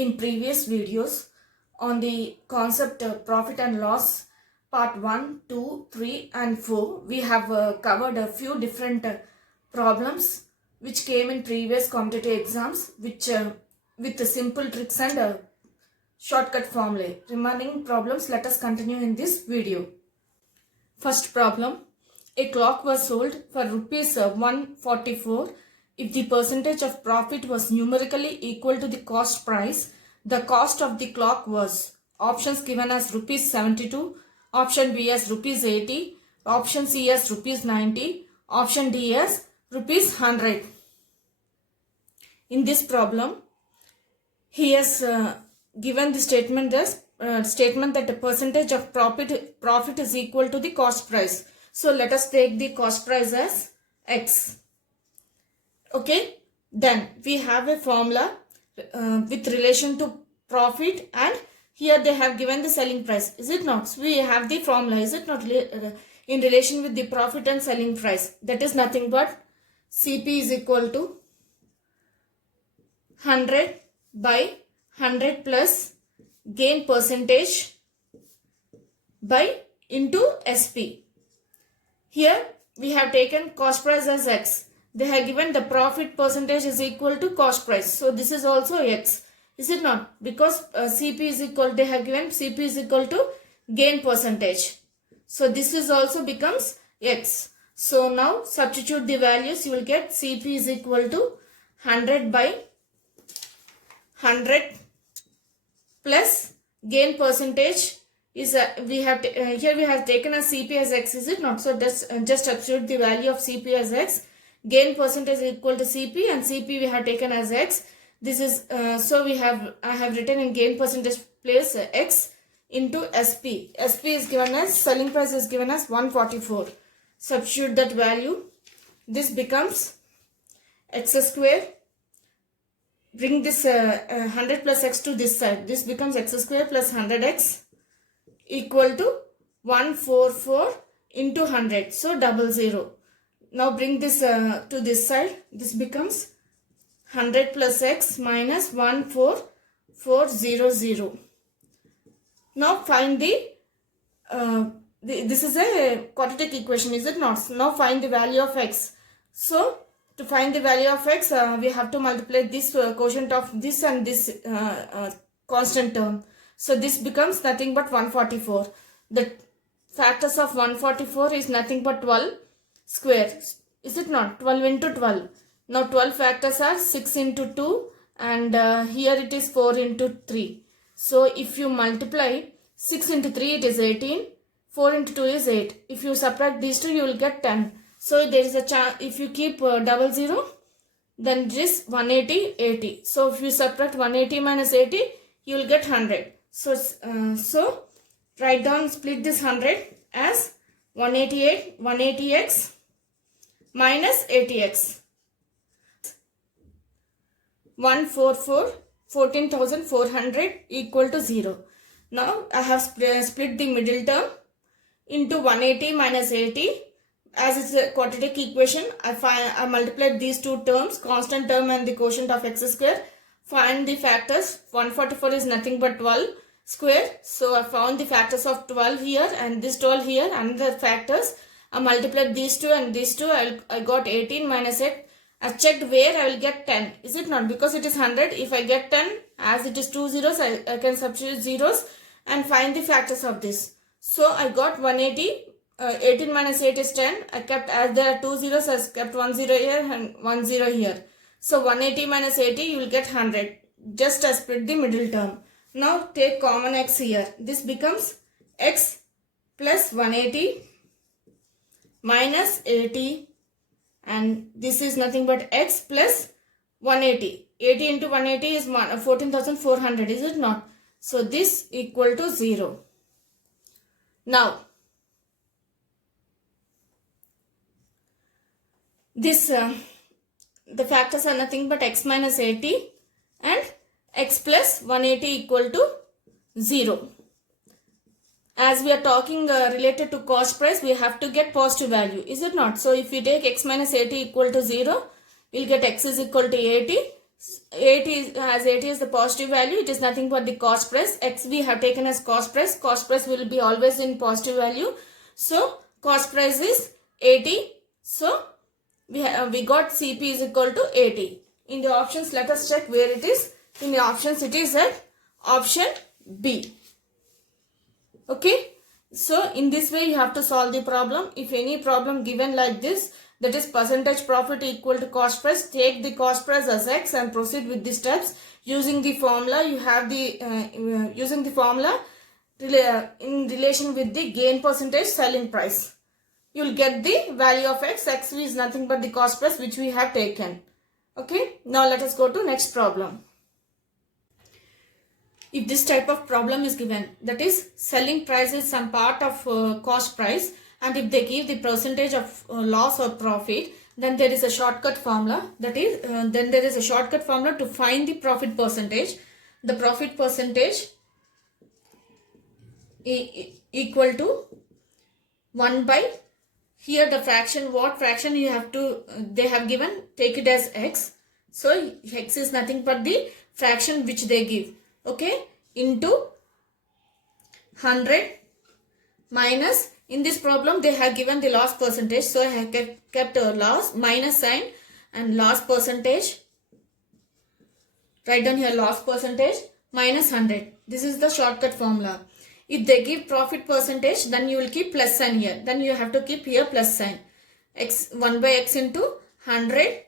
in previous videos on the concept of profit and loss part 1, 2, 3 and 4. We have covered a few different problems which came in previous competitive exams which with the simple tricks and shortcut formula. Remaining problems let us continue in this video. First problem. A clock was sold for rupees 144. If the percentage of profit was numerically equal to the cost price, the cost of the clock was options given as rupees 72, option B as rupees 80, option C as rupees 90, option D as rupees 100. In this problem, he has given the statement as that the percentage of profit is equal to the cost price. So let us take the cost price as X. Okay, then we have a formula with relation to profit, and here they have given the selling price, is it not? So we have the formula, is it not, in relation with the profit and selling price. That is nothing but CP is equal to 100 by 100 plus gain percentage by into SP. Here we have taken cost price as X. They have given the profit percentage is equal to cost price. So this is also X. Is it not? Because CP is equal, they have given CP is equal to gain percentage. So this is also becomes X. So now substitute the values, you will get CP is equal to 100 by 100 plus gain percentage is we have here we have taken as CP as X, is it not? So just substitute the value of CP as X. Gain percentage is equal to CP, and CP we have taken as X. This is so I have written in gain percentage place X into SP. SP is given as selling price is given as 144. Substitute that value. This becomes X square. Bring this 100 plus X to this side. This becomes X square plus 100X equal to 144 into 100. So 00. Now bring this to this side. This becomes 100 plus X minus 14400. Now find the this is a quadratic equation, is it not? Now find the value of X. So to find the value of X, we have to multiply this quotient of this and this constant term. So this becomes nothing but 144. The factors of 144 is nothing but 12 square. Is it not? 12 into 12. Now 12 factors are 6 into 2 and here it is 4 into 3. So if you multiply 6 into 3 it is 18. 4 into 2 is 8. If you subtract these two you will get 10. So there is a chance, if you keep 00, then it is 180, 80. So if you subtract 180 minus 80, you will get 100. So, write down, split this 100 as 188, 180x minus 80x. 144, 14,400 equal to 0. Now I have split the middle term into 180 minus 80. As it's a quadratic equation, I multiplied these two terms, constant term and the quotient of X square. Find the factors. 144 is nothing but 12 square. So I found the factors of 12 here and this 12 here and the factors. I multiplied these two and these two. I got 18 minus 8. I checked where I will get 10. Is it not? Because it is 100. If I get 10, as it is 2 zeros, I can substitute zeros and find the factors of this. So I got 180. 18 minus 8 is 10. I kept, as there are 2 zeros, I kept 1 0 here and 1 0 here. So 180 minus 80, you will get 100. Just I split the middle term. Now take common X here. This becomes X plus 180 minus 80. And this is nothing but X plus 180. 80 into 180 is 14,400, is it not? So this equal to 0. Now, this the factors are nothing but X minus 80 and X plus 180 equal to 0. As we are talking related to cost price, we have to get positive value, is it not? So if we take X minus 80 equal to 0, we'll get X is equal to 80 80 is, as 80 is the positive value, it is nothing but the cost price. X we have taken as cost price. Cost price will be always in positive value. So cost price is 80. So we got CP is equal to 80. In the options, let us check where it is. In the options, it is at option B. Okay. So in this way, you have to solve the problem. If any problem given like this, that is percentage profit equal to cost price, take the cost price as X and proceed with the steps. Using the formula, you have the using the formula in relation with the gain percentage selling price. You will get the value of X. X is nothing but the cost price which we have taken. Okay. Now let us go to next problem. If this type of problem is given, that is selling price is some part of cost price, and if they give the percentage of loss or profit, then there is a shortcut formula. That is, then there is a shortcut formula to find the profit percentage. The profit percentage equal to 1 by, here the fraction, what fraction you have to, they have given, take it as X. So X is nothing but the fraction which they give. Okay, into 100 minus, in this problem they have given the loss percentage, so I have kept a loss minus sign and loss percentage. Write down here loss percentage minus 100. This is the shortcut formula. If they give profit percentage, then you will keep plus sign here. Then you have to keep here plus sign. X 1 by X into 100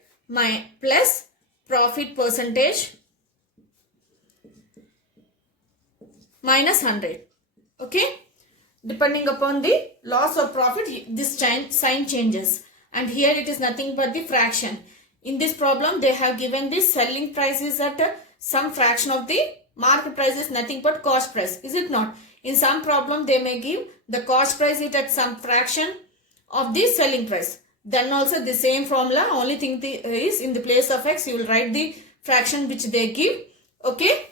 plus profit percentage minus 100. Okay. Depending upon the loss or profit, this sign changes. And here it is nothing but the fraction. In this problem, they have given the selling price is at some fraction of the market price is nothing but cost price. Is it not? In some problem, they may give the cost price is at some fraction of the selling price. Then also the same formula, only thing is in the place of X, you will write the fraction which they give. Okay.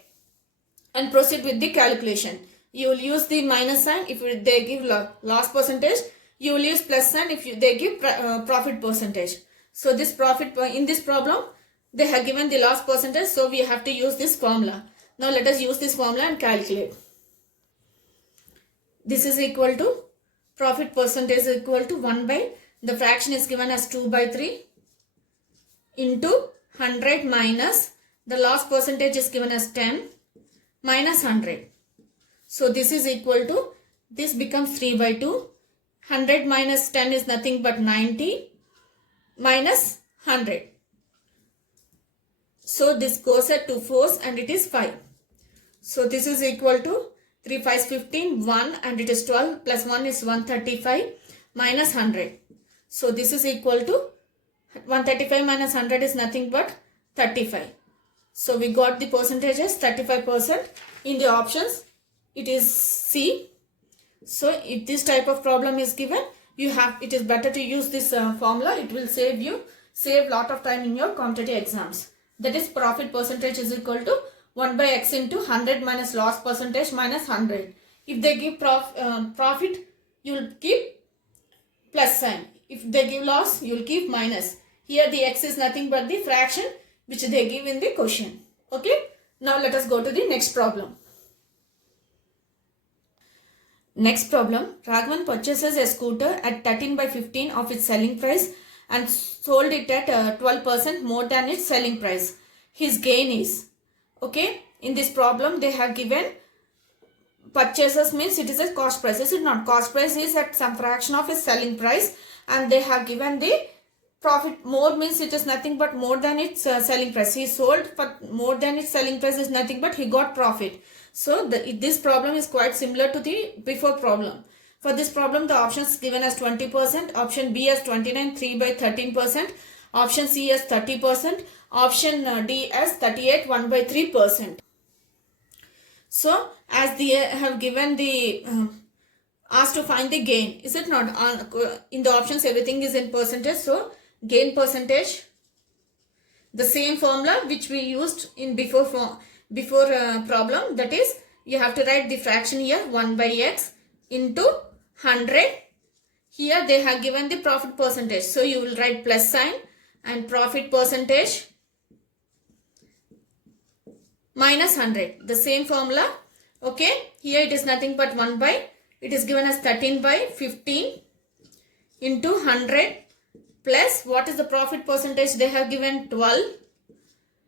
And proceed with the calculation. You will use the minus sign if they give loss percentage. You will use plus sign if they give profit percentage. So this profit, in this problem, they have given the loss percentage. So we have to use this formula. Now let us use this formula and calculate. This is equal to, profit percentage is equal to 1 by, the fraction is given as 2 by 3 into 100 minus, the loss percentage is given as 10 minus 100. So this is equal to, this becomes 3 by 2. 100 minus 10 is nothing but 90 minus 100. So this goes at 2 4s and it is 5. So this is equal to 3 5 15, 1 and it is 12 plus 1 is 135 minus 100. So this is equal to 135 minus 100 is nothing but 35. So we got the percentages 35%. In the options, it is C. So if this type of problem is given, it is better to use this formula. It will save lot of time in your competitive exams. That is profit percentage is equal to 1 by X into 100 minus loss percentage minus 100. If they give profit, you will keep plus sign. If they give loss, you will keep minus. Here the X is nothing but the fraction which they give in the question. Okay. Now let us go to the next problem. Next problem. Raghavan purchases a scooter at 13 by 15 of its selling price and sold it at 12% more than its selling price. His gain is, okay. In this problem, they have given purchases means it is a cost price. Is it not? Cost price is at some fraction of his selling price, and they have given the profit. More means it is nothing but more than its selling price. He sold for more than its selling price is nothing but he got profit. So this problem is quite similar to the before problem. For this problem, the options given as 20%, option B as 29, 3 by 13%, option C as 30%, option D as 38, 1 by 3%. So as they have given the asked to find the gain, is it not? In the options everything is in percentage, so gain percentage, the same formula which we used in before problem, that is you have to write the fraction here 1 by X into 100. Here they have given the profit percentage, so you will write plus sign and profit percentage minus 100. The same formula. Okay. Here it is nothing but 1 by. It is given as 13 by 15 into 100 plus what is the profit percentage they have given? 12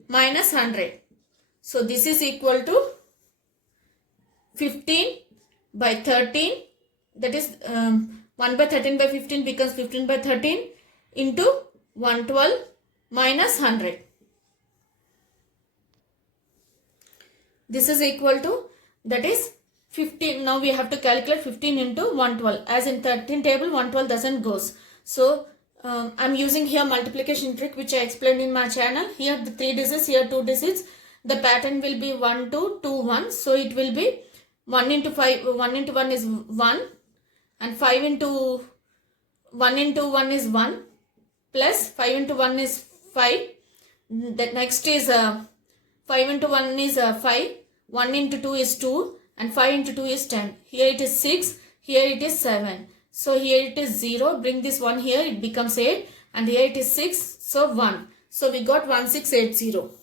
minus 100. So this is equal to 15 by 13. That is 1 by 13 by 15 becomes 15 by 13 into 112 minus 100. This is equal to, that is 15. Now we have to calculate 15 into 112. As in 13 table, 112 doesn't goes. So I'm using here multiplication trick which I explained in my channel. Here the 3 digits, here 2 digits. The pattern will be 1, 2, 2, 1. So it will be 1 into 5. 1 into 1 is 1. And 5 into 1 into 1 is 1. Plus 5 into 1 is 5. The next is 5 into 1 is 5. 1 into 2 is 2. And 5 into 2 is 10. Here it is 6. Here it is 7. So here it is 0. Bring this 1 here. It becomes 8. And here it is 6. So 1. So we got 1680.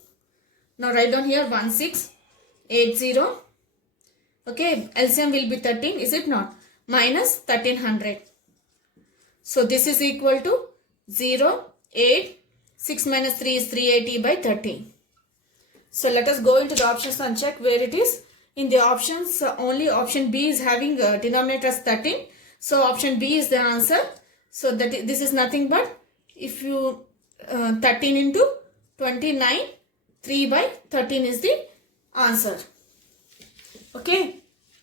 Now write down here 1680. Okay. LCM will be 13. Is it not? Minus 1300. So this is equal to 0, 8. 6 minus 3 is 380 by 13. So let us go into the options and check where it is. In the options, only option B is having denominator as 13. So option B is the answer. So this is nothing but if you 13 into 29, 3 by 13 is the answer. Okay.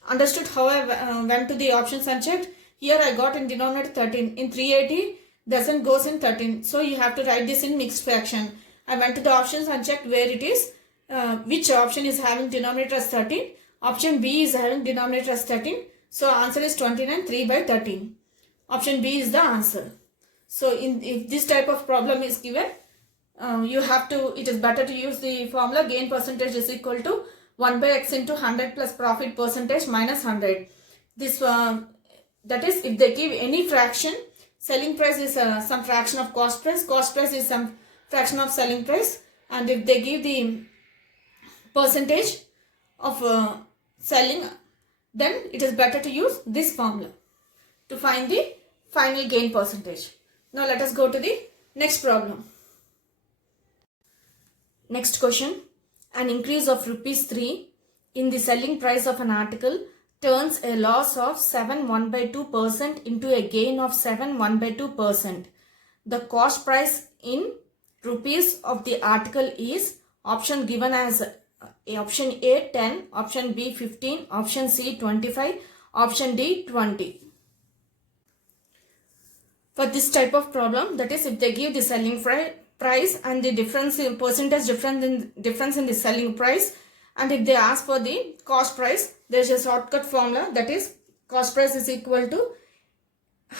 Understood how I went to the options and checked. Here I got in denominator 13. In 380 doesn't goes in 13. So you have to write this in mixed fraction. I went to the options and checked where it is. Which option is having denominator as 13. Option B is having denominator as 13. So answer is 29, 3 by 13. Option B is the answer. So if this type of problem is given, you have to, it is better to use the formula gain percentage is equal to 1 by x into 100 plus profit percentage minus 100. This that is if they give any fraction, selling price is some fraction of cost price is some fraction of selling price, and if they give the percentage of selling, then it is better to use this formula to find the final gain percentage. Now let us go to the next problem. Next question. An increase of rupees 3 in the selling price of an article turns a loss of 7 1 by 2% into a gain of 7 1 by 2%. The cost price in rupees of the article is option given as option A 10, option B 15, option C 25, option D 20. For this type of problem, that is if they give the selling price and the difference in percentage difference in the selling price, and if they ask for the cost price, there is a shortcut formula, that is cost price is equal to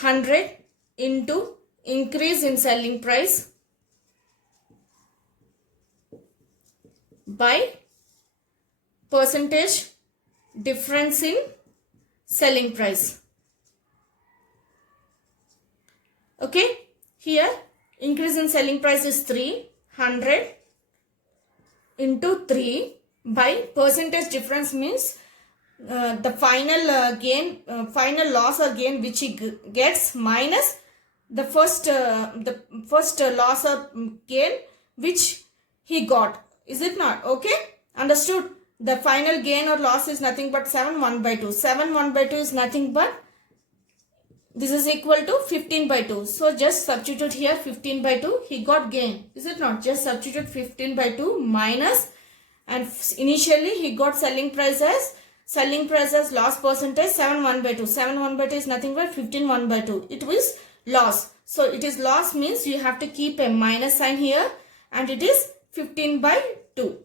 100 into increase in selling price by percentage difference in selling price. Okay, here increase in selling price is 300 into 3 by percentage difference means the final gain, final loss or gain which he gets minus the first loss or gain which he got. Is it not? Okay, understood? The final gain or loss is nothing but 7 1 by 2. 7 1 by 2 is nothing but this is equal to 15 by 2. So just substitute here 15 by 2. He got gain. Is it not? Just substitute 15 by 2 minus, and initially he got selling price as loss percentage 7 1 by 2. 7 1 by 2 is nothing but 15 1 by 2. It was loss. So it is loss means you have to keep a minus sign here, and it is 15 by 2.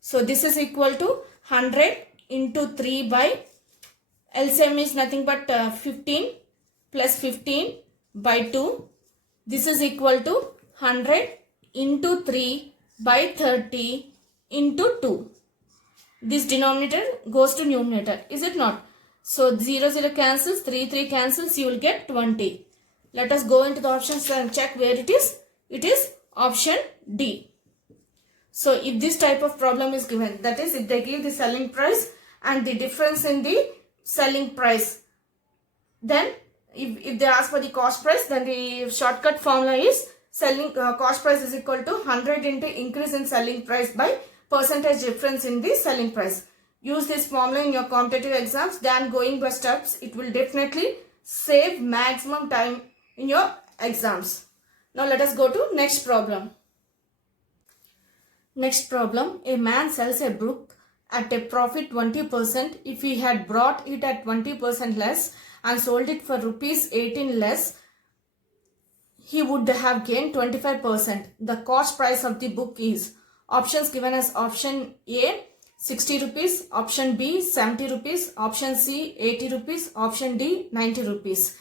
So this is equal to 100 into 3 by LCM is nothing but 15 plus 15 by 2. This is equal to 100 into 3 by 30 into 2. This denominator goes to numerator. Is it not? So 0 0 cancels, 3 3 cancels, you will get 20. Let us go into the options and check where it is. It is option D. So if this type of problem is given, that is if they give the selling price and the difference in the selling price, then if they ask for the cost price, then the shortcut formula is selling cost price is equal to 100 into increase in selling price by percentage difference in the selling price. Use this formula in your competitive exams. Then going by steps, it will definitely save maximum time in your exams. Now let us go to next problem. Next problem, a man sells a book at a profit 20% if he had brought it at 20% less and sold it for rupees 18 less, he would have gained 25%. The cost price of the book is, options given as option A 60 rupees, option B 70 rupees, option C 80 rupees, option D 90 rupees.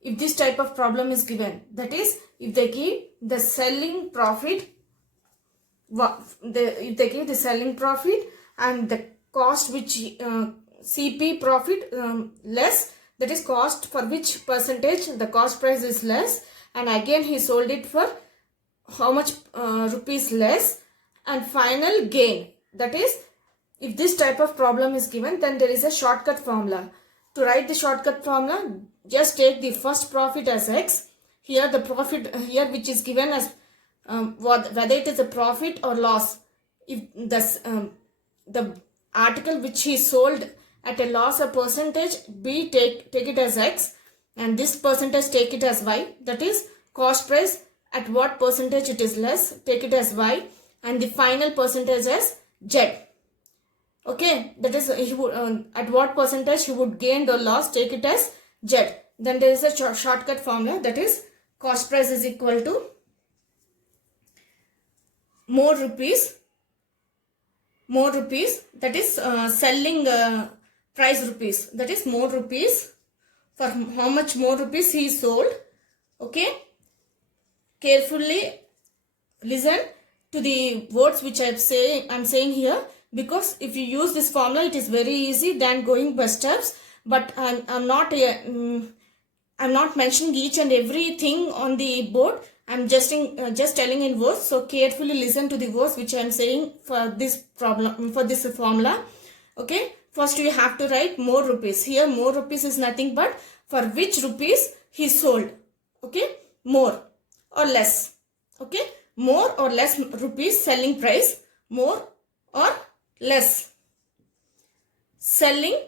If this type of problem is given, that is if they give the selling profit, if they give the selling profit and the cost which CP profit less, that is cost for which percentage the cost price is less, and again he sold it for how much rupees less, and final gain. That is if this type of problem is given, then there is a shortcut formula. To write the shortcut formula, just take the first profit as X. Here the profit here which is given as whether it is a profit or loss. If the article which he sold at a loss or percentage, B take it as X, and this percentage take it as Y. That is cost price at what percentage it is less, take it as Y, and the final percentage as Z. Okay, that is he would at what percentage he would gain or loss, take it as Z. Then there is a shortcut formula, that is cost price is equal to more rupees, that is selling price rupees, that is more rupees, for how much more rupees he sold. Okay, carefully listen to the words which I'm saying here, because if you use this formula it is very easy than going by steps, but I'm not mentioning each and everything on the board. I'm just telling in words, so carefully listen to the words which I am saying for this problem, for this formula. Okay, first you have to write more rupees. Here more rupees is nothing but for which rupees he sold. Okay, more or less. Okay, more or less rupees selling price, more or less selling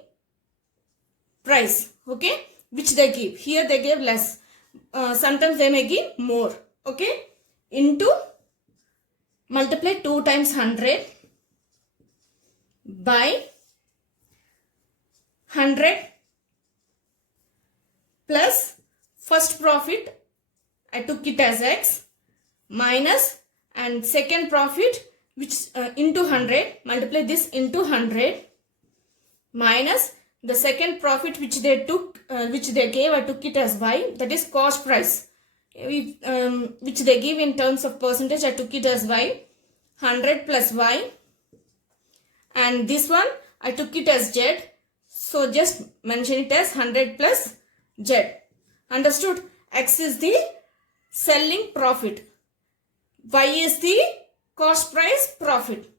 price. Okay, which they give. Here they gave less. Sometimes they may give more. Okay, into multiply 2 times 100 by 100 plus first profit I took it as X minus, and second profit which into 100, multiply this into 100 minus the second profit which they took, which they gave, I took it as Y, that is cost price, which they give in terms of percentage, I took it as Y, 100 plus Y, and this one I took it as Z, so just mention it as 100 plus Z. Understood? X is the selling profit, Y is the cost price profit,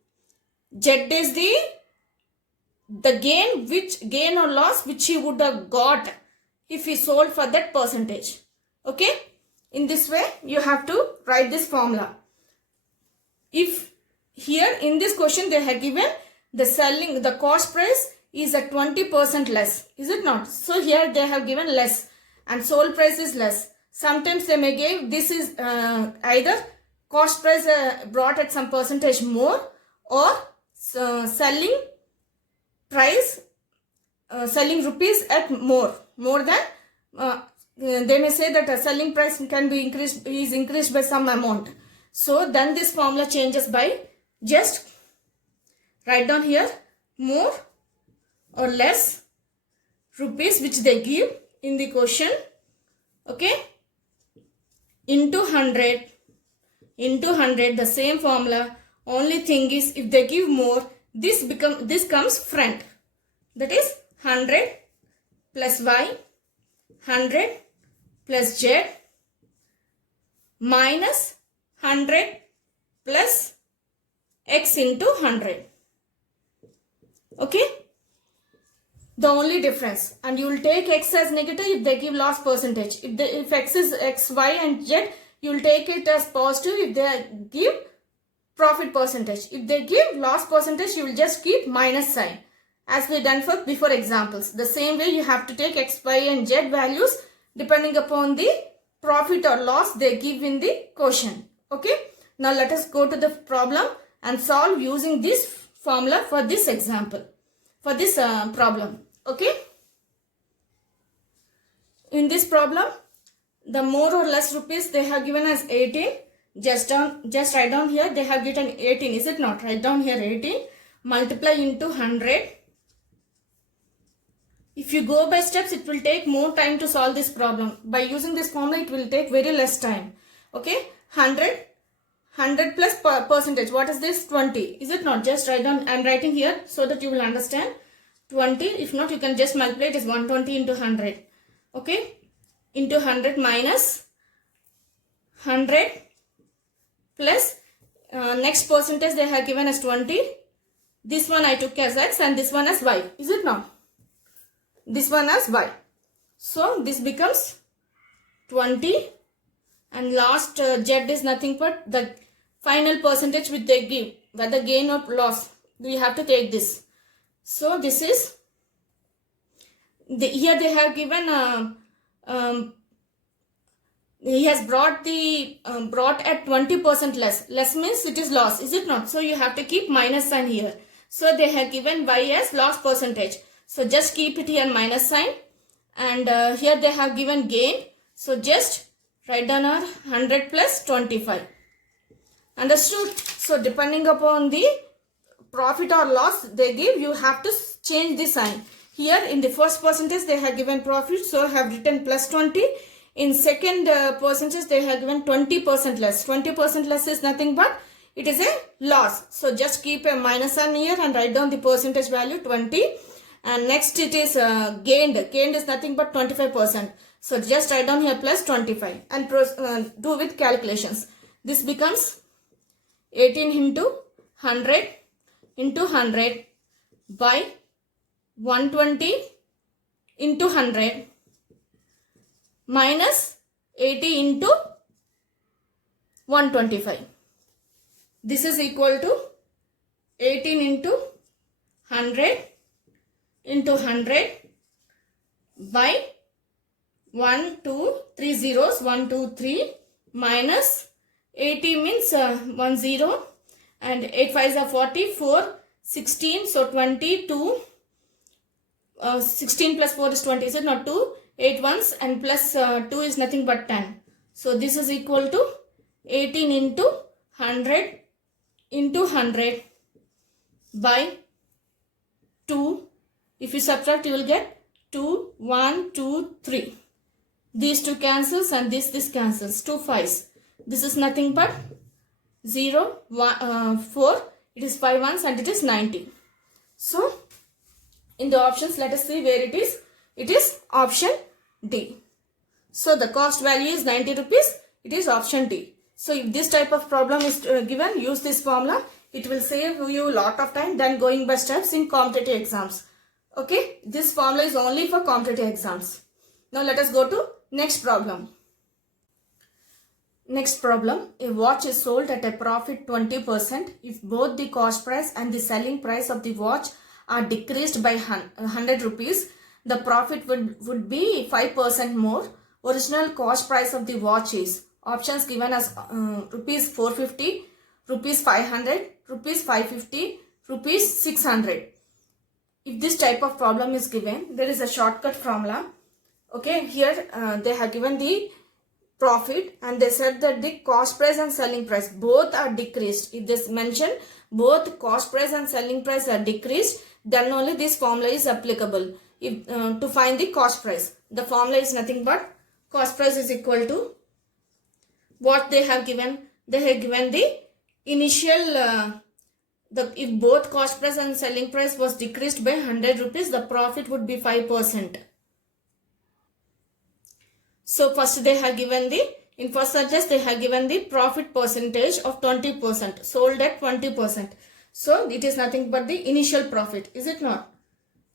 Z is the gain or loss which he would have got if he sold for that percentage. Okay, in this way you have to write this formula. If here in this question they have given the cost price is at 20% less, is it not? So here they have given less and sold price is less. Sometimes they may give this is either cost price brought at some percentage more, or selling price selling rupees at more than they may say that a selling price can be increased by some amount. So then this formula changes by just write down here more or less rupees which they give in the question. Okay, into 100 the same formula. Only thing is if they give more, this comes front, that is 100 plus Y, 100 plus Z minus 100 plus x into 100. Okay, the only difference. And you will take x as negative if they give loss percentage. If x is x, y and z, you will take it as positive if they give profit percentage. If they give loss percentage, you will just keep minus sign, as we done for before examples. The same way you have to take x, y and z values depending upon the profit or loss they give in the quotient. Okay, now let us go to the problem and solve using this formula for this example, for this problem. Okay, in this problem, the more or less rupees they have given as 18. Just write down here, they have given 18, is it not? Write down here 18, multiply into 100. If you go by steps, it will take more time to solve this problem. By using this formula, it will take very less time. Okay, 100 plus percentage. What is this? 20. Is it not? Just write down. I am writing here so that you will understand. 20. If not, you can just multiply. It is 120 into 100. Okay, into 100 minus 100 plus next percentage they have given as 20. This one I took as x and this one as y. Is it not? This one as y. So this becomes 20, and last z is nothing but the final percentage which they give, whether gain or loss. We have to take this. So this is here they have given he has brought the brought at 20% less. Less means it is loss, is it not? So you have to keep minus sign here. So they have given y as loss percentage. So just keep it here minus sign, and here they have given gain. So just write down our 100 plus 25. Understood? So depending upon the profit or loss they give, you have to change the sign. Here in the first percentage they have given profit, so I have written plus 20. In second percentage they have given 20% less. 20% less is nothing but it is a loss. So just keep a minus sign here and write down the percentage value 20. And next it is gained. Gained is nothing but 25%. So just write down here plus 25 and do with calculations. This becomes 18 into 100 into 100 by 120 into 100 minus 80 into 125. This is equal to 18 into 100 into 100 by 1, 2, 3 zeros, 1, 2, 3 minus 80 means 1 0 and 8 5s are 40, 4, 16, so 22, 16 plus 4 is 20, is it not? 2, 8 ones and plus 2 is nothing but 10. So this is equal to 18 into 100 into 100 by 2. If you subtract, you will get 2, 1, 2, 3. These two cancels and this cancels. 2 5s. This is nothing but 0, 1, 4. It is 5 ones and it is 90. So in the options, let us see where it is. It is option D. So the cost value is 90 rupees. It is option D. So if this type of problem is given, use this formula. It will save you a lot of time than going by steps in competitive exams. Okay, this formula is only for competitive exams. Now let us go to next problem. Next problem, a watch is sold at a profit 20% if both the cost price and the selling price of the watch are decreased by 100 rupees. The profit would be 5% more. Original cost price of the watch is options given as rupees 450, rupees 500, rupees 550, rupees 600. If this type of problem is given, there is a shortcut formula. Okay, here they have given the profit and they said that the cost price and selling price both are decreased. If this mention both cost price and selling price are decreased, then only this formula is applicable. If to find the cost price, the formula is nothing but cost price is equal to what they have given. They have given the initial if both cost price and selling price was decreased by 100 rupees, the profit would be 5%. So first they have given the In first sentence, they have given the profit percentage of 20%, sold at 20%. So it is nothing but the initial profit, is it not?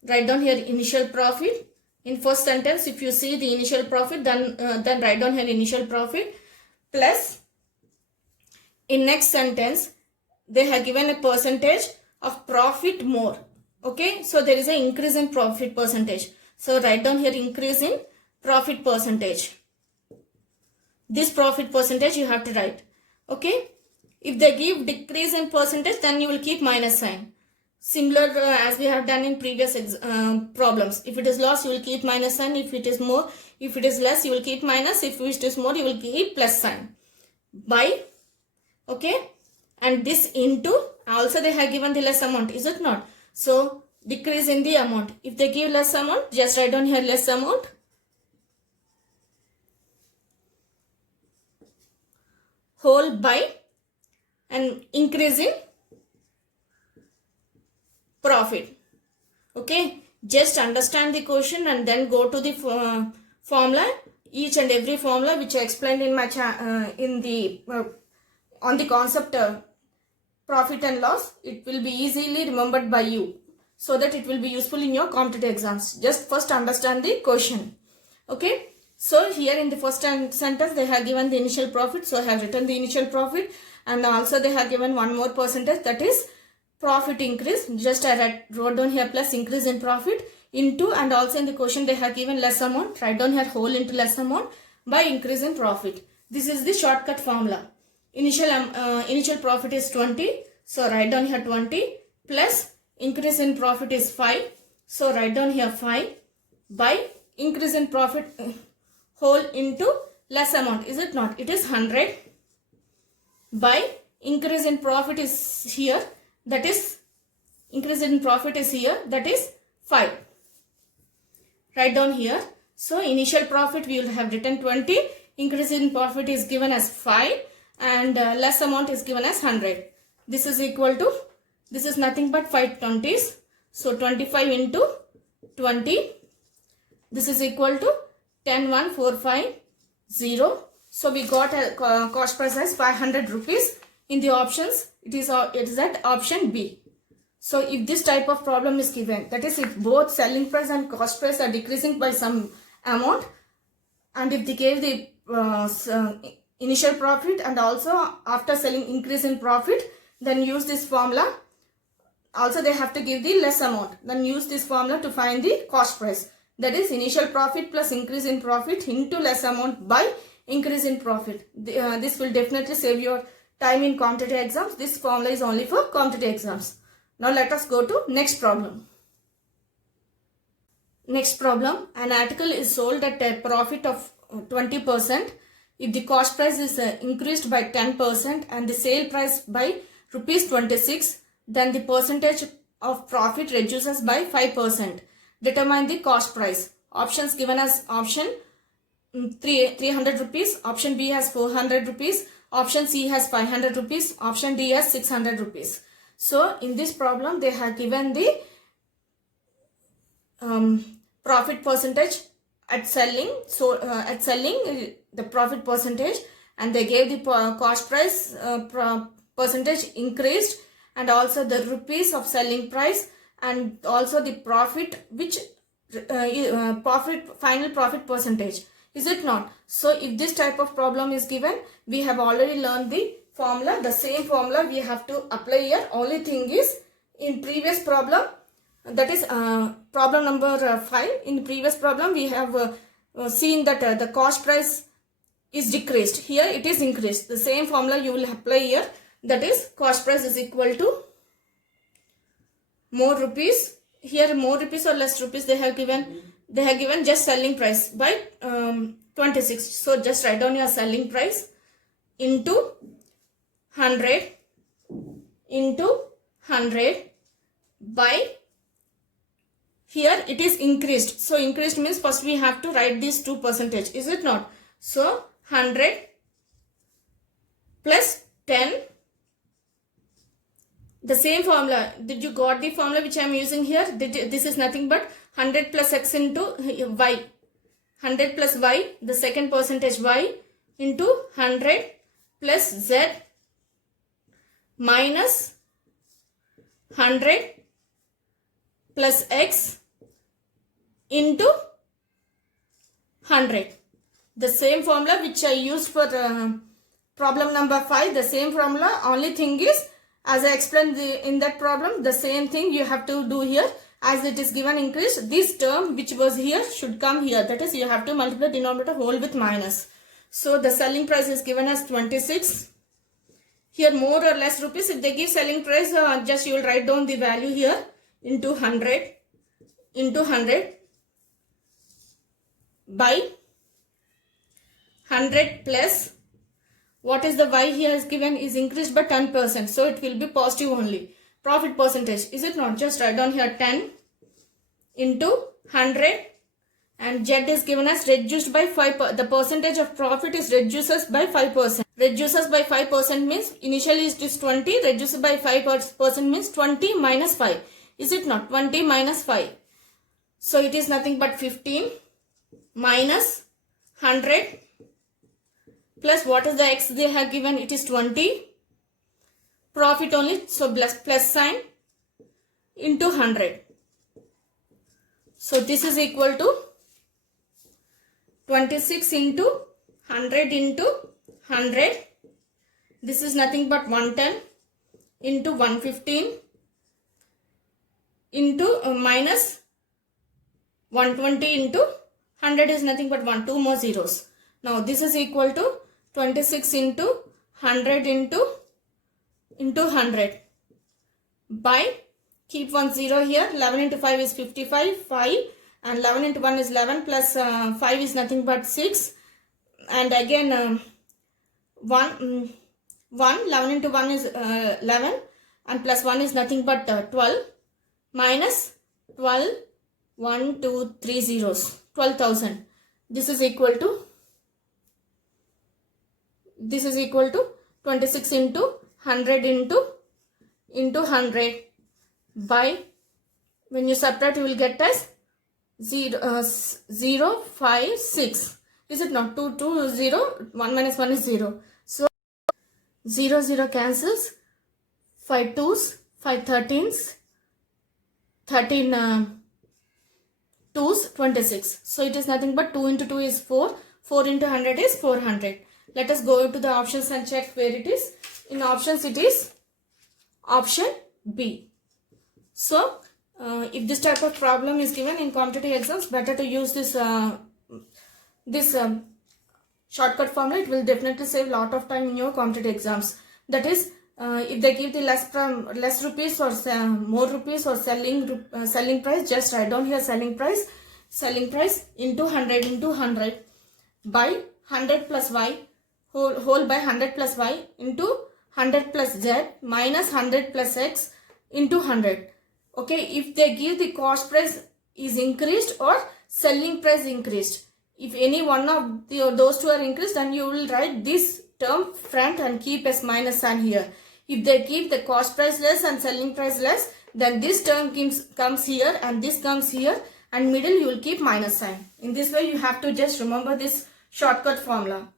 Write down here initial profit. In first sentence, if you see the initial profit, then write down here initial profit plus. In next sentence, they have given a percentage of profit more. Okay, so there is an increase in profit percentage. So write down here increase in profit percentage. This profit percentage you have to write. Okay, if they give decrease in percentage, then you will keep minus sign. Similar as we have done in previous problems. If it is loss, you will keep minus sign. If it is more, if it is less, you will keep minus. If it is more, you will keep plus sign. By, okay, and this into, also they have given the less amount, is it not? So decrease in the amount. If they give less amount, just write down here less amount. Whole by, and increase in profit. Okay, just understand the question and then go to the formula. Each and every formula which I explained in my on the concept profit and loss, it will be easily remembered by you, so that it will be useful in your competitive exams. Just first understand the question. Okay, so here in the first sentence they have given the initial profit, so I have written the initial profit, and also they have given one more percentage, that is profit increase. Just I wrote down here plus increase in profit into, and also in the question they have given less amount, write down here whole into less amount by increase in profit. This is the shortcut formula. Initial profit is 20, so write down here 20 plus increase in profit is 5, so write down here 5 by increase in profit whole into less amount, is it not? It is 100 by increase in profit is here, that is increase in profit is here, that is 5. Write down here. So initial profit we will have written 20, increase in profit is given as 5, and less amount is given as 100. This is equal to, this is nothing but 5 20s. So 25 into 20. This is equal to 10,145,0. So we got a cost price as 500 rupees. In the options, it is at option B. So if this type of problem is given, that is if both selling price and cost price are decreasing by some amount, and if they gave the initial profit and also after selling increase in profit, then use this formula. Also they have to give the less amount, then use this formula to find the cost price. That is initial profit plus increase in profit into less amount by increase in profit. This will definitely save your time in competitive exams. This formula is only for competitive exams. Now let us go to next problem. Next problem, an article is sold at a profit of 20%. If the cost price is increased by 10% and the sale price by rupees 26, then the percentage of profit reduces by 5%. Determine the cost price. Options given as option 300 rupees, option B has 400 rupees, option C has 500 rupees, option D has 600 rupees. So in this problem they have given the profit percentage at selling. So at selling the profit percentage, and they gave the cost price percentage increased, and also the rupees of selling price, and also the profit which final profit percentage, is it not? So if this type of problem is given, we have already learned the formula. The same formula we have to apply here. Only thing is, in previous problem, that is problem number 5, in the previous problem we have seen that the cost price is decreased. Here it is increased. The same formula you will apply here, that is cost price is equal to more rupees. Here more rupees or less rupees they have given. They have given just selling price by 26. So just write down your selling price into 100 into 100 by, here it is increased. So increased means first we have to write these 2%, is it not? So 100 plus 10. The same formula. Did you got the formula which I am using here? This is nothing but 100 plus x into y. 100 plus y, the second percentage y, into 100 plus Z minus 100 plus X into 100. The same formula which I used for problem number 5, the same formula. Only thing is, as I explained in that problem, the same thing you have to do here. As it is given increase, this term which was here should come here. That is, you have to multiply denominator whole with minus. So the selling price is given as 26. Here more or less rupees. If they give selling price, just you will write down the value here into 100 by 100 plus what is the y here is given is increased by 10%. So it will be positive only. Profit percentage, is it not? Just write down here 10 into 100 and Z is given as reduced by 5%. The percentage of profit is reduces by 5%. Reduces by 5% means initially it is 20, reduces by 5% means 20 minus 5. Is it not? 20 minus 5. So it is nothing but 15 minus 100 plus what is the X they have given? It is 20. Profit only, so plus sign into 100. So this is equal to 26 into 100 into 100. This is nothing but 110 into 115 into minus 120 into 100 is nothing but 2 more zeros. Now this is equal to 26 into 100 into 100 by, keep 1 0 here, 11 into 5 is 55, 5 and 11 into 1 is 11 plus 5 is nothing but 6 and again 1, 11 into 1 is 11 and plus 1 is nothing but 12 minus 12, 1, 2, 3 zeros, 12,000. This is equal to 26 into 100 into 100 by, when you subtract you will get as 0, 5, 6. Is it not? 2, 2, 0, 1 minus 1 is 0. So 0, 0 cancels, 5 2s, 5 13s, 13 2s, 26. So it is nothing but 2 into 2 is 4, 4 into 100 is 400. Let us go to the options and check where it is. In options it is option B. So if this type of problem is given in competitive exams, better to use this shortcut formula. It will definitely save lot of time in your competitive exams. That is, if they give the less rupees or more rupees or selling price, just write down here selling price into 100 by 100 plus y whole by 100 plus y into 100 plus z minus 100 plus x into 100. Okay, if they give the cost price is increased or selling price increased, if any one of those two are increased, then you will write this term front and keep as minus sign here. If they give the cost price less and selling price less, then this term comes here and this comes here, and middle you will keep minus sign. In this way you have to just remember this shortcut formula.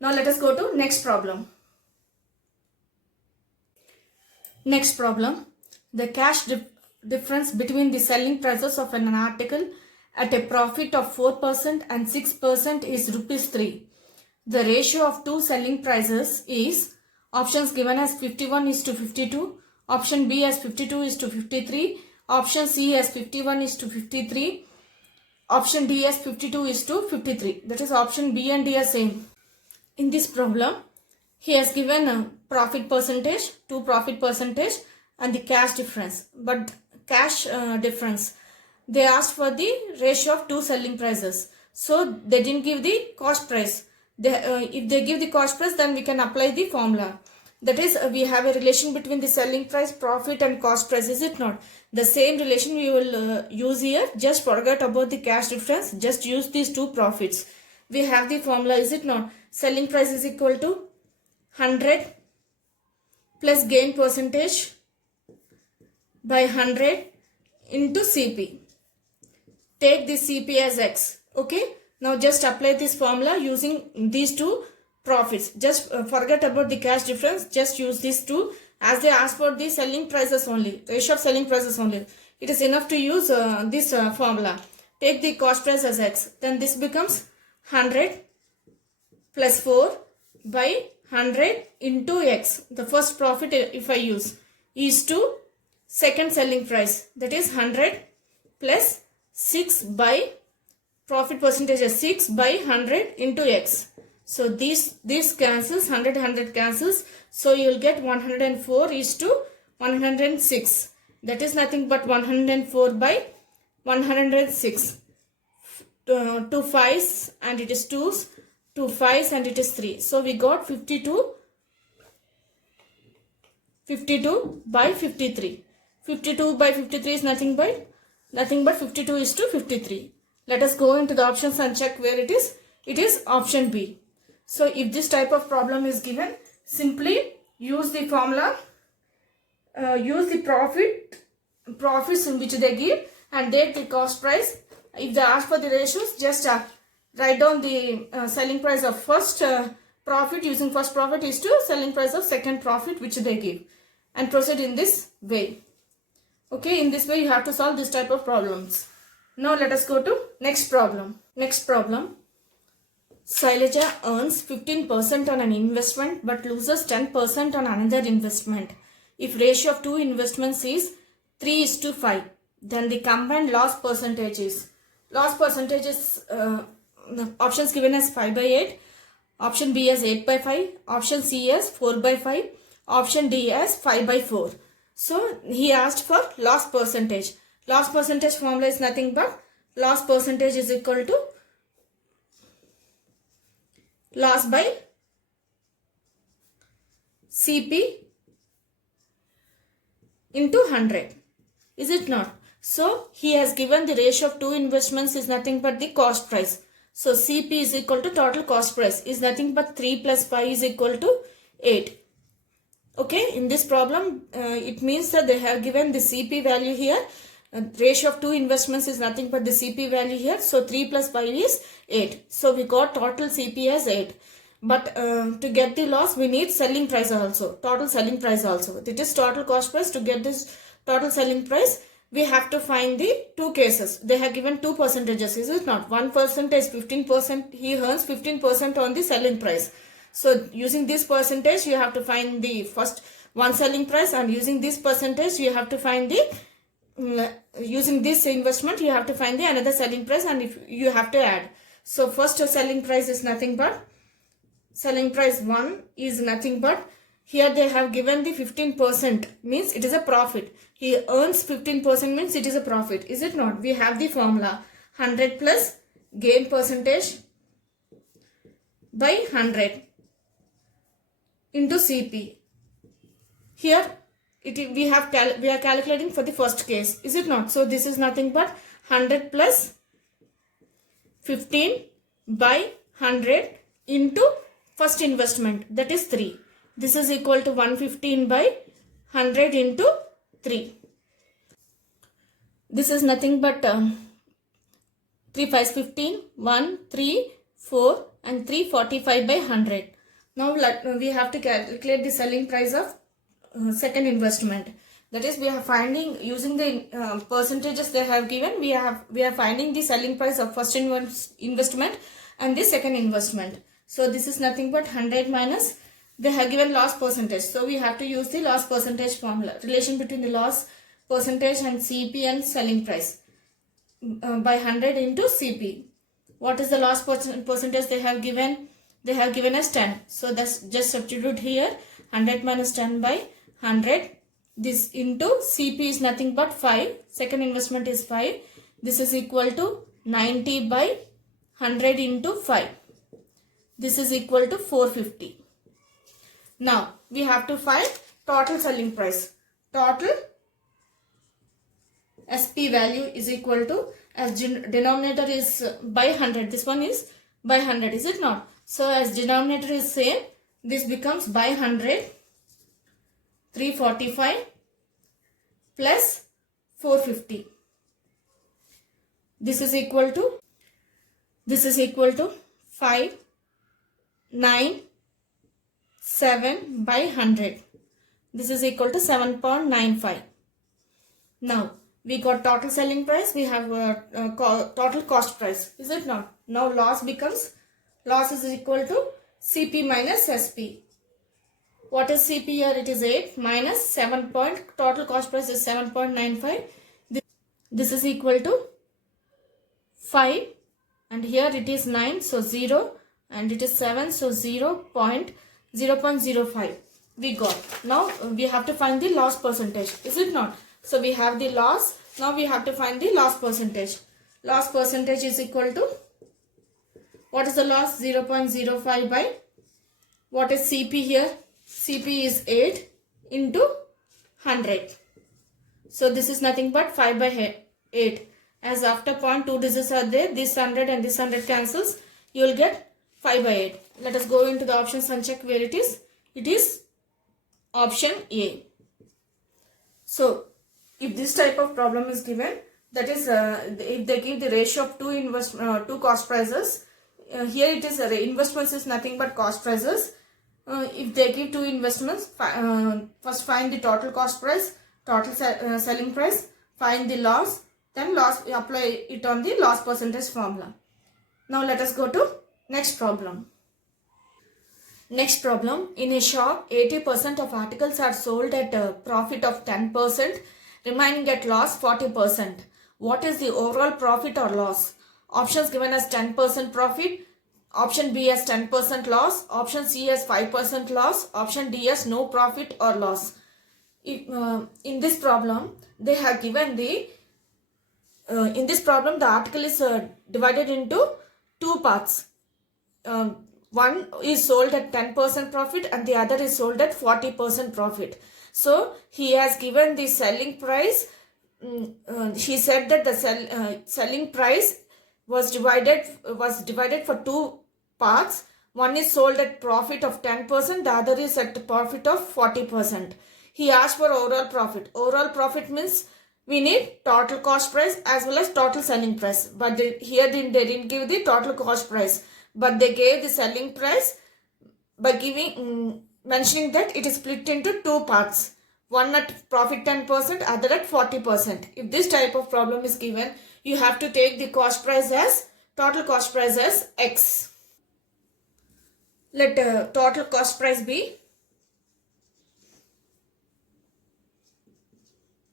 Now let us go to next problem. Next problem. The cash difference between the selling prices of an article at a profit of 4% and 6% is rupees 3. The ratio of two selling prices is, options given as 51 is to 52, option B as 52 is to 53, option C as 51 is to 53, option D as 52 is to 53. That is, option B and D are same. In this problem, he has given a profit percentage, two profit percentage and the cash difference. But cash difference, they asked for the ratio of two selling prices. So they didn't give the cost price. If they give the cost price, then we can apply the formula. That is, we have a relation between the selling price, profit and cost price, is it not? The same relation we will use here. Just forget about the cash difference. Just use these two profits. We have the formula, is it not? Selling price is equal to 100 plus gain percentage by 100 into CP. Take this CP as X. Okay. Now just apply this formula using these two profits. Just forget about the cash difference. Just use these two, as they ask for the selling prices only, ratio of selling prices only. It is enough to use this formula. Take the cost price as x. Then this becomes 100 plus 4 by 100 into x. The first profit, if I use, is to second selling price, that is 100 plus 6 by profit percentage as 6 by 100 into x. So this cancels, 100 cancels. So you will get 104 is to 106. That is nothing but 104 by 106. 2 5s and it is 2s, 2 5s and it is 3. So we got 52 by 53. 52 by 53 is nothing but 52 is to 53. Let us go into the options and check where it is. It is option B. So if this type of problem is given, simply use the formula, use the profits in which they give, and take the cost price. If they ask for the ratios, just write down the selling price of first profit, using first profit is to selling price of second profit which they give, and proceed in this way. Okay, in this way you have to solve this type of problems. Now let us go to next problem. Next problem. Shailaja earns 15% on an investment but loses 10% on another investment. If ratio of two investments is 3:5, then the combined loss percentage is, options given as 5 by 8, option B as 8 by 5, option C as 4 by 5, option D as 5 by 4. So he asked for loss percentage. Loss percentage formula is nothing but loss percentage is equal to loss by CP into 100. Is it not? So he has given the ratio of two investments is nothing but the cost price. So CP is equal to total cost price is nothing but 3 plus 5 is equal to 8. Okay, in this problem it means that they have given the CP value here. Ratio of two investments is nothing but the CP value here. So 3 plus 5 is 8. So we got total CP as 8. But to get the loss, we need selling price also, total selling price also. It is total cost price. To get this total selling price, we have to find the two cases. They have given two percentages, is it not? 1% is 15%. He earns 15% on the selling price. So using this percentage, you have to find the first one selling price, and using this percentage, you have to find the using this investment, you have to find the another selling price, and if you have to add. So first selling price is nothing but selling price 1 is nothing but, here they have given the 15%, means it is a profit. He earns 15% means it is a profit, is it not? We have the formula 100 plus gain percentage by 100 into CP. Here we are calculating for the first case, is it not? So this is nothing but 100 plus 15 by 100 into first investment, that is 3. This is equal to 115 by 100 into 3. This is nothing but 3 5 15, 1, 3, 4 and 3 45 by 100. Now we have to calculate the selling price of second investment. That is, we are finding, using the percentages they have given, we are finding the selling price of first investment and the second investment. So this is nothing but 100 minus, they have given loss percentage. So we have to use the loss percentage formula, relation between the loss percentage and CP and selling price by 100 into CP. What is the loss percentage they have given? They have given as 10. So that's just substitute here, 100 minus 10 by 100. This into CP is nothing but 5. Second investment is 5. This is equal to 90 by 100 into 5. This is equal to 450. Now we have to find total selling price. Total SP value is equal to, as denominator is by 100, this one is by 100, is it not? So as denominator is same, this becomes by 100, 345 plus 450. This is equal to 5, 9 7 by 100. This is equal to 7.95. Now we got total selling price, we have total cost price, is it not? Now loss is equal to CP minus SP. What is CP here? It is 8 minus 7 point, total cost price is 7.95. This is equal to 5 and here it is 9, so 0 and it is 7, so 0.05 we got. Now we have to find the loss percentage, is it not? So we have the loss, now we have to find the loss percentage. Loss percentage is equal to, what is the loss? 0.05 by, what is CP here? CP is 8 into 100. So this is nothing but 5 by 8. As after 0.2 digits are there, this 100 and this 100 cancels, you will get 5 by 8. Let us go into the options and check where it is. It is option A. So if this type of problem is given, that is if they give the ratio of two cost prices, here it is investments is nothing but cost prices. If they give two investments, first find the total cost price, total selling price, find the loss, then loss, apply it on the loss percentage formula. Now let us go to next problem. Next problem, in a shop 80% of articles are sold at a profit of 10%, remaining at loss 40%. What is the overall profit or loss? Options given as 10% profit, option B as 10% loss, option C as 5% loss, option D as no profit or loss. In this problem, they have given the, in this problem the article is divided into two parts. One is sold at 10% profit and the other is sold at 40% profit. So he has given the selling price. He said that the selling price was divided for two parts. One is sold at profit of 10%, the other is at profit of 40%. He asked for overall profit. Overall profit means we need total cost price as well as total selling price. But here they didn't give the total cost price, but they gave the selling price by giving mentioning that it is split into two parts. One at profit 10%, other at 40%. If this type of problem is given, you have to take the cost price as, total cost price as X. Let total cost price be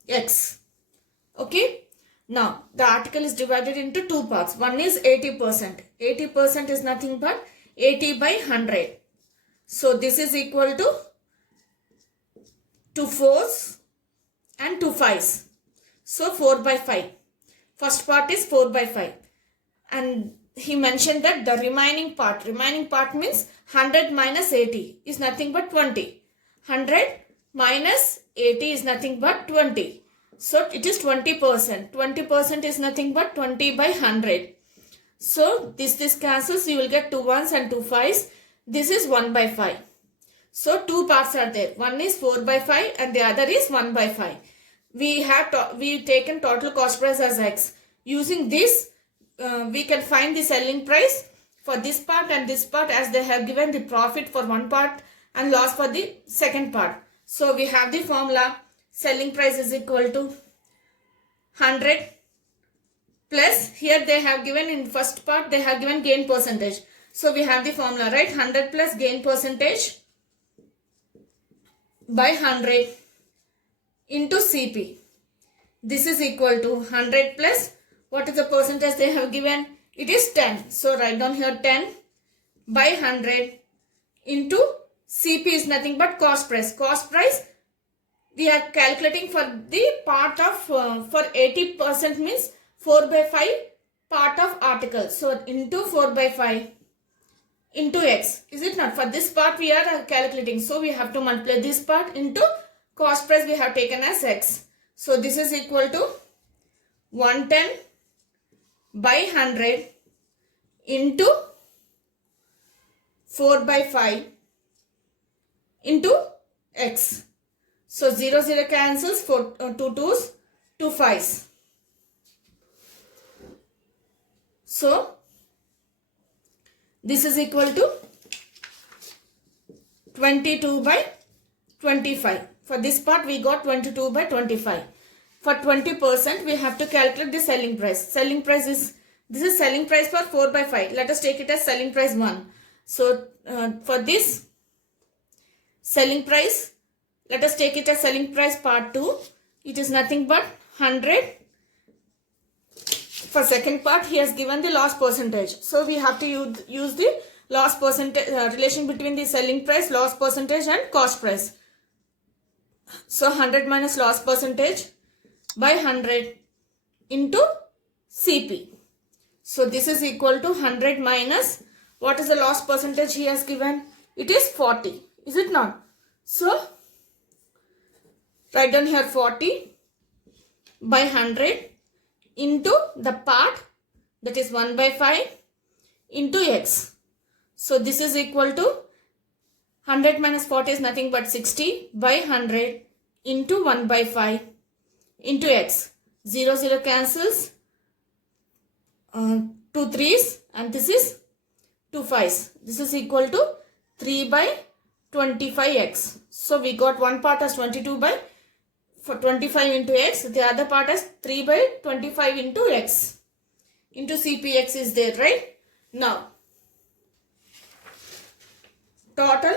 X. Okay. Now the article is divided into two parts. One is 80%. 80% is nothing but 80 by 100. So this is equal to 2 4s and 2 5s. So 4 by 5. First part is 4 by 5. And he mentioned that the remaining part means 100 minus 80 is nothing but 20. 100 minus 80 is nothing but 20. So it is 20%. 20% is nothing but 20 by 100. So this cancels. You will get 2 1s and 2 5s. This is 1 by 5. So two parts are there. One is 4 by 5 and the other is 1 by 5. We've taken total cost price as X. Using this, we can find the selling price for this part and this part, as they have given the profit for one part and loss for the second part. So we have the formula, selling price is equal to 100 plus, here they have given in first part they have given gain percentage. So we have the formula, right? 100 plus gain percentage by 100 into CP. This is equal to 100 plus, what is the percentage they have given? It is 10. So write down here 10 by 100 into CP is nothing but cost price. Cost price we are calculating for the part of, for 80% means 4 by 5 part of article. So into 4 by 5 into X. Is it not? For this part we are calculating. So we have to multiply this part into cost price we have taken as X. So this is equal to 110 by 100 into 4 by 5 into X. So 0 0 cancels, 2 2s, 2 5s. So this is equal to 22 by 25. For this part we got 22 by 25. For 20% we have to calculate the selling price. Selling price is, this is selling price for 4 by 5. Let us take it as selling price 1. So for this selling price, let us take it as selling price part 2. It is nothing but 100. For second part, he has given the loss percentage. So we have to use the loss percentage relation between the selling price, loss percentage and cost price. So 100 minus loss percentage by 100 into CP. So this is equal to 100 minus, what is the loss percentage he has given? It is 40. Is it not? So write down here 40 by 100 into the part, that is 1 by 5 into x. So this is equal to 100 minus 40 is nothing but 60 by 100 into 1 by 5 into x. 0, 0 cancels, 2 3s and this is 2 5s. This is equal to 3 by 25x. So we got one part as 22 by 25 into x. The other part as 3 by 25 into x. Into CPX is there, right? Now, total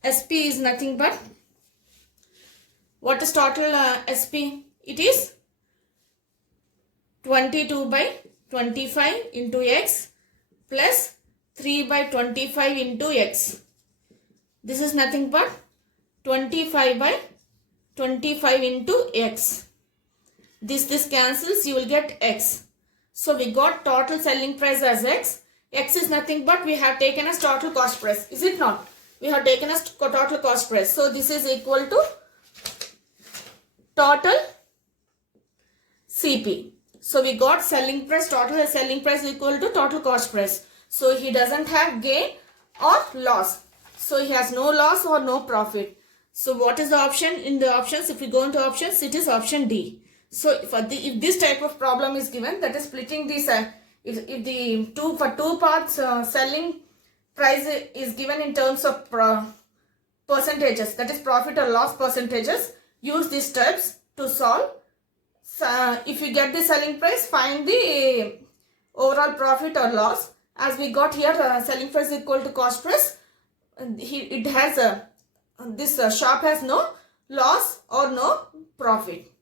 SP is nothing but, what is total SP? It is 22 by 25 into x plus 3 by 25 into x. This is nothing but 25 by 25 into x. This cancels, you will get x. So we got total selling price as x. X is nothing but we have taken as total cost price. Is it not? We have taken as total cost price. So this is equal to total CP. So we got selling price, total selling price equal to total cost price. So he doesn't have gain or loss. So he has no loss or no profit. So what is the option? In the options, if we go into options, it is option D. So if this type of problem is given, that is splitting this, if the two parts selling price is given in terms of percentages, that is profit or loss percentages, use these steps to solve. If you get the selling price, find the overall profit or loss. As we got here, selling price equal to cost price. It has this shop has no loss or no profit.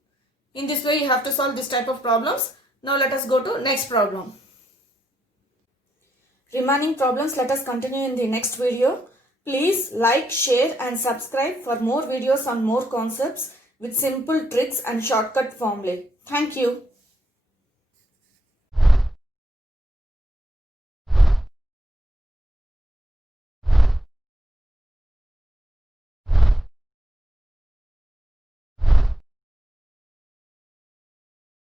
In this way, you have to solve this type of problems. Now let us go to next problem. Remaining problems let us continue in the next video. Please like, share and subscribe for more videos on more concepts with simple tricks and shortcut formulae. Thank you.